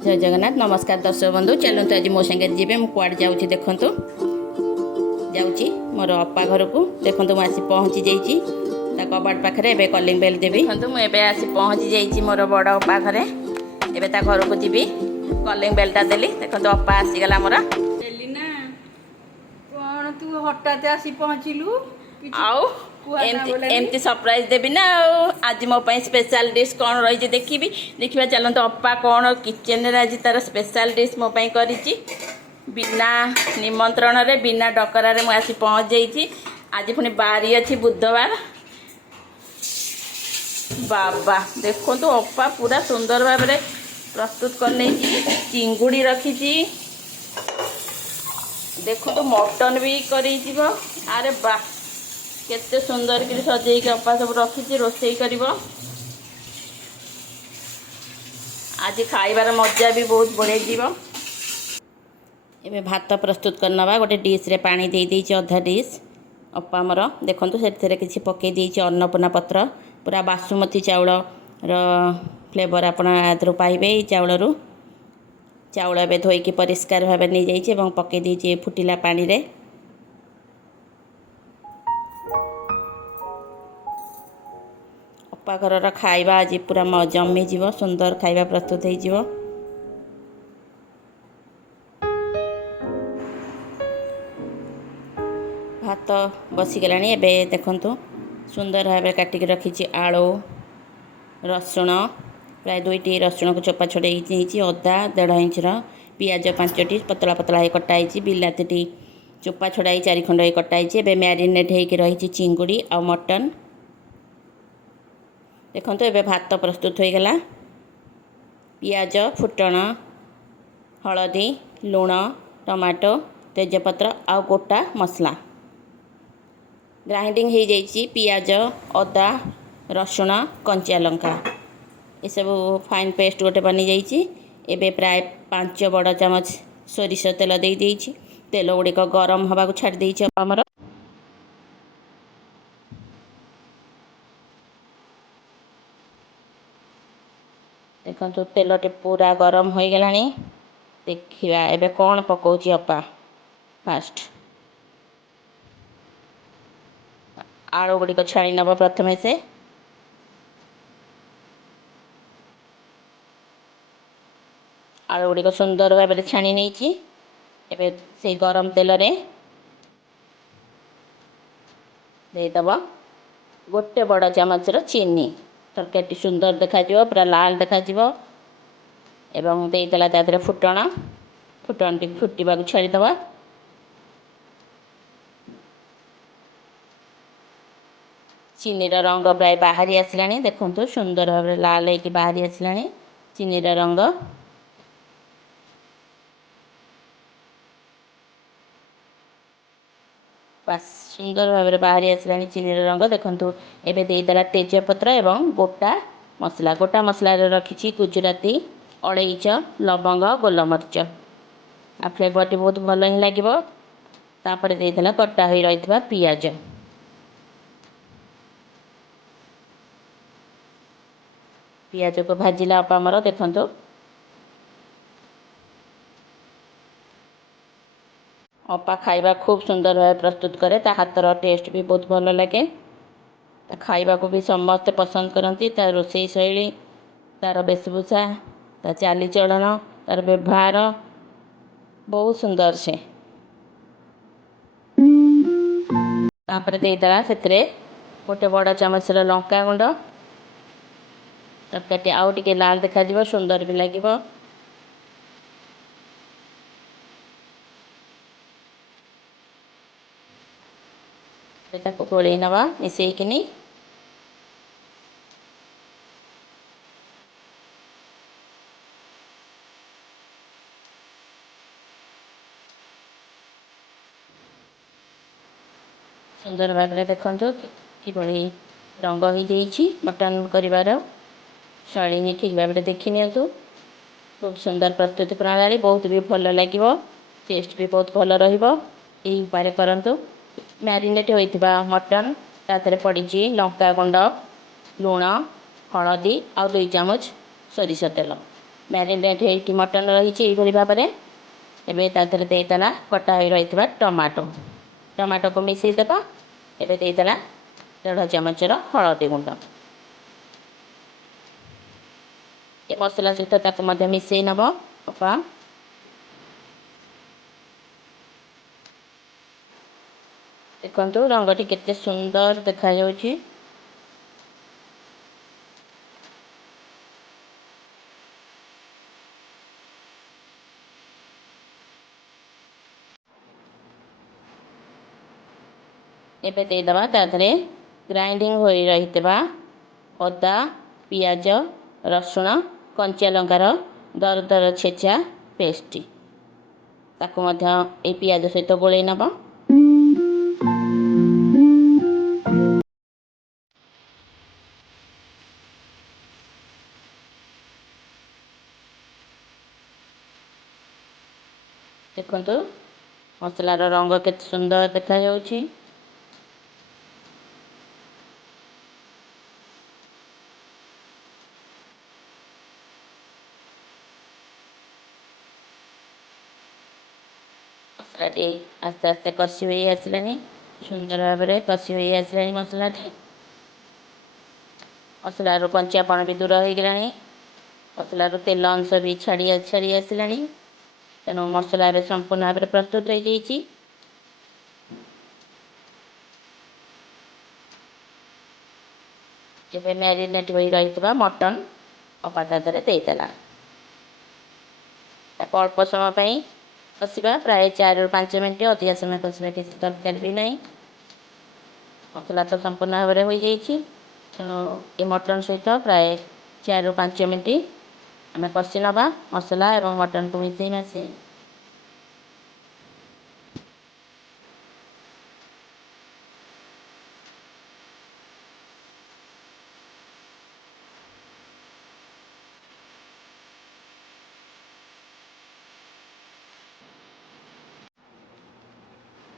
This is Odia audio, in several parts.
जय जगन्नाथ नमस्कार दर्शक बंधु चलते आज मो सागर जी मुझे कौड़ जाऊँगी देखूँ जाऊँगी मोर अपा घर को देखूँ मुझे पहुँची जाइए कबाट पाखे एवं कलिंग बेल देवी देखो मुझे आसी पहुँची जाइए मोर बड़ अपा घरे एवं घर को जी कलिंग बेलटा देली देखो अपा आसीगला मोर कौन तू हठात आसी पहुँचलु आउ एमती सरप्राइज देवी ना आज मो स्पेशल डिश कौन रही देखी देखा चलते अपा कौन किचन रे आज तार स्पेशल डिश मो करी बिना निमंत्रण रे बिना डकरा रे आसी पहुँच जाइए आज पुणी बारी अच्छी बुधवार बाबा देखो तो अपा पूरा सुंदर भाव में प्रस्तुत कर चिंगुड़ी रखी देखो तो मटन भी करी अरे बा केते सुंदर कि सजेक अपा सब रखी रोसई कर आज खाइबार मजा भी बहुत बढ़िया जीव एवं भात प्रस्तुत करना गोटे डिश रे पानी दे देइछि अधा डिश अपा मर देखो से किसी पकई देइछि अन्नपूर्णा पत्र पूरा बासुमती चाउल फ्लेवर आपड़ पाइबे चाउल चाउल एवं धोईकी परिष्कार भाव नहीं जाइए पकई देइछि फुटिला पानी रे अपा घर खाइबा आज पूरा जमी जीव सुंदर खाइबा प्रस्तुत हो भात बसीगला एवं देखु सुंदर भाव काटिक रखी आलू रसुण प्राय 2टी रसुण को चोपा छड़े अदा 1.5 इंच पियाज 5टी पतला पतला कटाई बिलाती चोपा छड़ाई 4 खंड कटाई मैरिनेट होकर रही चिंगुड़ी आ मटन देखो एवं भात प्रस्तुत हो गला पियाज फुटण हलदी लुण टमाटो तेजपत्र आ गोटा मसला ग्राइंडिंग हो जाइए पियाज अदा रसुण कंचा लंका ये सब फाइन पेस्ट गोटे बनी जाइए प्राय 5 बड़ चामच सोरिष तेल दे देइछि तेल गुड़िक गरम हवा को छाड़ देइछि हमर देखो तेलटे पूरा गरम हो गलानी देखिए एबे कौन पकाउछि अपा फास्ट आलू गुड़िक छाणी नब प्रथमे से आलू गुड़िक सुंदर भाव में छाणी नहीं एबे से गरम तेल रे देदब गोटे बड़ चामच चीनी तरकारी सुंदर देखा पूरा लाल देखा एवं देदेला तादरे फुटण फुटण टी फुटवा छाड़ीदब चीनीर रंग प्राय बाहरी आसला देखु सुंदर भाव लाल हो बाहरी आसला चीनीर रंग सुंदर भाव में बाहरी आसला चीनीर रंग देखु एवं देदेला तेजपत्र एवं गोटा मसला रखी गुजराती अलैच लवंग गोलमरीच आ फ्लेवर टी बहुत भल ही लगे तापर देदेला कटा हो रही पियाज पियाज को भाजिला अपमर देखु अपा खाइबा खूब सुंदर भाव प्रस्तुत करे ता हाथर टेस्ट भी बहुत भल लगे खाइबा को भी समस्ते पसंद करती तार रोसई शैली तार वेशभूषा तार चालीचलन तार व्यवहार बहुत सुंदर से तापर देदेला से गोटे बड़ चामच लंका गुंड तरकारी आउ टिके लाल देखा सुंदर भी लगे गोल नवा मिसेकिनी सुंदर भाव में देखु कि रंग हो मटन कर शैली ठीक भाव में देखी नियंतु खूब सुंदर प्रस्तुति प्रणाली बहुत भी भल लगे टेस्ट भी बहुत भल रही उपाय करंतु मैरिनेट होइथिबा मटन ताथरे पड़ी लंका गुंड लुण हलदी आ 2 चामच सोरिष तेल ମ୍ୟାରିନେଟ୍ ହେଇକି ମଟନ୍ ରହିଛି ଏଇଭଳି ଭାବରେ। ଏବେ ତା ଦେହରେ ଦେଇଦେଲା କଟା ହୋଇ ରହିଥିବା ଟମାଟୋକୁ ମିଶାଇଦେବା। ଏବେ ଦେଇଦେଲା 1.5 ଚାମଚର ହଳଦୀ ଗୁଣ୍ଡ। ଏ ମସଲା ସହିତ ତାକୁ ମଧ୍ୟ ମିଶାଇ ନେବ। ଦେଖନ୍ତୁ ରଙ୍ଗଟି କେତେ ସୁନ୍ଦର ଦେଖାଯାଉଛି। ଏବେ ଦେଇଦେବା ତା ଦେହରେ ଗ୍ରାଇଣ୍ଡିଙ୍ଗ ହୋଇ ରହିଥିବା ଅଦା, ପିଆଜ, ରସୁଣ, କଞ୍ଚା ଲଙ୍କାର ଦରଦର ଛେଚା ପେଷ୍ଟ। ତାକୁ ମଧ୍ୟ ଏଇ ପିଆଜ ସହିତ ଗୋଳେଇ ନେବ। ଦେଖନ୍ତୁ ମସଲାର ରଙ୍ଗ କେତେ ସୁନ୍ଦର ଦେଖାଯାଉଛି। ମସଲାଟି ଆସ୍ତେ ଆସ୍ତେ କଷି ହୋଇ ଆସିଲାଣି। ସୁନ୍ଦର ଭାବରେ କଷି ହୋଇ ଆସିଲାଣି ମସଲାଟି। ମସଲାରୁ କଞ୍ଚାପଣ ବି ଦୂର ହୋଇଗଲାଣି। ମସଲାରୁ ତେଲ ଅଂଶ ବି ଛାଡ଼ି ଆସିଲାଣି। ତେଣୁ ମସଲା ଏବେ ସମ୍ପୂର୍ଣ୍ଣ ଭାବରେ ପ୍ରସ୍ତୁତ ହୋଇଯାଇଛି। ଏବେ ମ୍ୟାରିନେଟ୍ ହୋଇ ରହିଥିବା ମଟନ୍ ଅପା ତା ଦେହରେ ଦେଇଦେଲା। ତାକୁ ଅଳ୍ପ ସମୟ ପାଇଁ କଷିବା, ପ୍ରାୟ 4ରୁ 5 ମିନିଟ୍। ଅଧିକା ସମୟ କଷିବା କିଛି ଦରକାର ବି ନାହିଁ। ମସଲା ତ ସମ୍ପୂର୍ଣ୍ଣ ଭାବରେ ହୋଇଯାଇଛି। ତେଣୁ ଏ ମଟନ୍ ସହିତ ପ୍ରାୟ 4ରୁ 5 ମିନିଟ୍ ଆମେ କଷି ନେବା ମସଲା ଏବଂ ମଟନ୍କୁ ମିଶାଇ।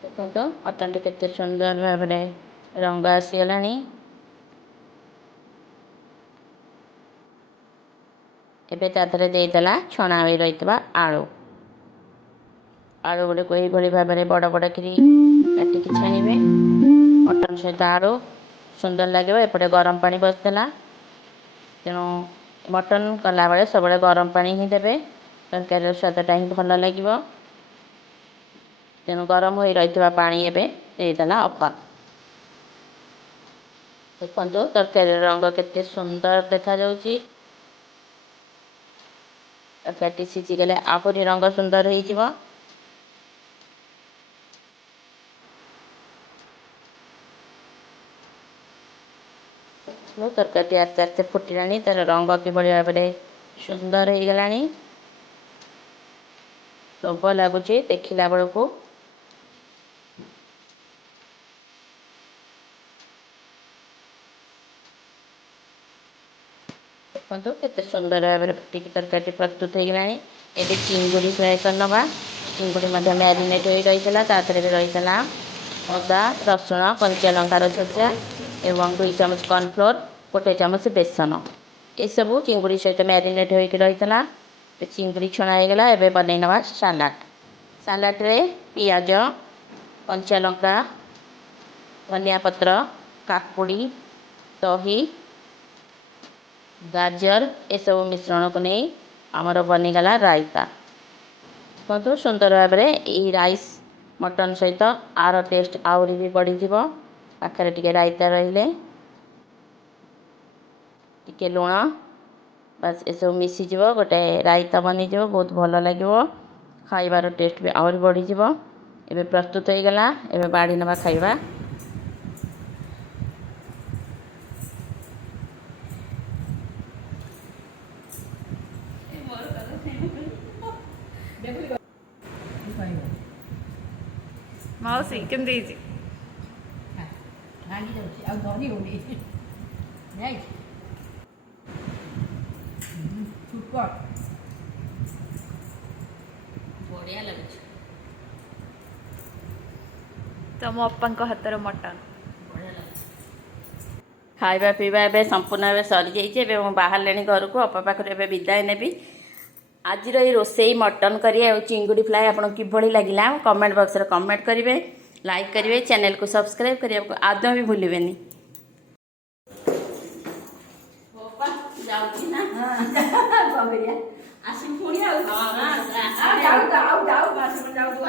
ଦେଖନ୍ତୁ ମଟନ୍ଟି କେତେ ସୁନ୍ଦର ଭାବରେ ରଙ୍ଗ ଆସିଗଲାଣି। ଏବେ ତା ଦେହରେ ଦେଇଦେଲା ଛଣା ହୋଇ ରହିଥିବା ଆଳୁ ଗୁଡ଼ିକୁ ଏଇଭଳି ଭାବରେ ବଡ଼ ବଡ଼ କରି କାଟିକି ଛାଣିବେ। ମଟନ୍ ସହିତ ଆଳୁ ସୁନ୍ଦର ଲାଗିବ। ଏପଟେ ଗରମ ପାଣି ବସିଥିଲା, ତେଣୁ ମଟନ୍ କଲାବେଳେ ସବୁବେଳେ ଗରମ ପାଣି ହିଁ ଦେବେ। ତରକାରୀର ସ୍ୱାଦଟା ହିଁ ଭଲ ଲାଗିବ। ତେଣୁ ଗରମ ହୋଇ ରହିଥିବା ପାଣି ଏବେ ଦେଇଦେଲା ଅପା। ଦେଖନ୍ତୁ ତରକାରୀର ରଙ୍ଗ କେତେ ସୁନ୍ଦର ଦେଖାଯାଉଛି। ତରକାରୀଟି ସିଝିଗଲେ ଆହୁରି ରଙ୍ଗ ସୁନ୍ଦର ହୋଇଯିବ। ତରକାରୀଟି ଆସ୍ତେ ଆସ୍ତେ ଫୁଟିଲାଣି। ତା'ର ରଙ୍ଗ କିଭଳି ଭାବରେ ସୁନ୍ଦର ହୋଇଗଲାଣି, ଲୋଭ ଲାଗୁଛି ଦେଖିଲା ବେଳକୁ। ଦେଖନ୍ତୁ କେତେ ସୁନ୍ଦର ଭାବରେ ଫୁଟିକି ତରକାରୀଟି ପ୍ରସ୍ତୁତ ହୋଇଗଲାଣି। ଏବେ ଚିଙ୍ଗୁଡ଼ି ଫ୍ରାଏ କରିନେବା। ଚିଙ୍ଗୁଡ଼ି ମଧ୍ୟ ମ୍ୟାରିନେଟ୍ ହୋଇ ରହିଥିଲା। ତା ଦେହରେ ବି ରହିଥିଲା ଅଦା, ରସୁଣ, କଞ୍ଚା ଲଙ୍କାର ଛେଚା ଏବଂ 2 ଚାମଚ କର୍ଣ୍ଣଫ୍ଲୋର, 1 ଚାମଚ ବେସନ। ଏସବୁ ଚିଙ୍ଗୁଡ଼ି ସହିତ ମ୍ୟାରିନେଟ୍ ହୋଇକି ରହିଥିଲା। ଚିଙ୍ଗୁଡ଼ି ଛଣା ହୋଇଗଲା। ଏବେ ବନେଇ ନେବା ସାଲାଡ଼ରେ ପିଆଜ, କଞ୍ଚା ଲଙ୍କା, ଧନିଆ ପତ୍ର, କାକୁଡ଼ି, ଦହି, ଗାଜର ଏସବୁ ମିଶ୍ରଣକୁ ନେଇ ଆମର ବନିଗଲା ରାଇତା। ବହୁତ ସୁନ୍ଦର ଭାବରେ ଏଇ ରାଇସ୍ ମଟନ୍ ସହିତ ଆର ଟେଷ୍ଟ ଆହୁରି ବି ବଢ଼ିଯିବ। ପାଖରେ ଟିକେ ରାଇତା ରହିଲେ, ଟିକେ ଲୁଣ, ବାସ୍ ଏସବୁ ମିଶିଯିବ, ଗୋଟେ ରାଇତା ବନିଯିବ। ବହୁତ ଭଲ ଲାଗିବ। ଖାଇବାର ଟେଷ୍ଟ ବି ଆହୁରି ବଢ଼ିଯିବ। ଏବେ ପ୍ରସ୍ତୁତ ହୋଇଗଲା। ଏବେ ବାଢ଼ି ନେବା ଖାଇବା। ମାଉସୀ କେମିତି ହେଇଛି? ବଢ଼ିଆ ଲାଗୁଛି। ତମ ଅପାଙ୍କ ହାତର ମଟନ୍। ଖାଇବା ପିଇବା ଏବେ ସମ୍ପୂର୍ଣ୍ଣ ଭାବେ ସରିଯାଇଛି। ଏବେ ମୁଁ ବାହାରିଲେଣି ଘରକୁ। ଅପା ପାଖରୁ ଏବେ ବିଦାୟ ନେବି। ଆଜିର ଏଇ ରୋଷେଇ ମଟନ୍ କରି ଆଉ ଚିଙ୍ଗୁଡ଼ି ଫ୍ରାଏ ଆପଣଙ୍କୁ କିଭଳି ଲାଗିଲା କମେଣ୍ଟ ବକ୍ସରେ କମେଣ୍ଟ କରିବେ, ଲାଇକ୍ କରିବେ, ଚ୍ୟାନେଲକୁ ସବସ୍କ୍ରାଇବ୍ କରିବାକୁ ଆଦୌ ବି ଭୁଲିବେନି। ଯାଉଛି ନା ଆସିବୁ ପୁଣି ଆଉ ଯାଉ ଆସିବୁ ଯାଉଛି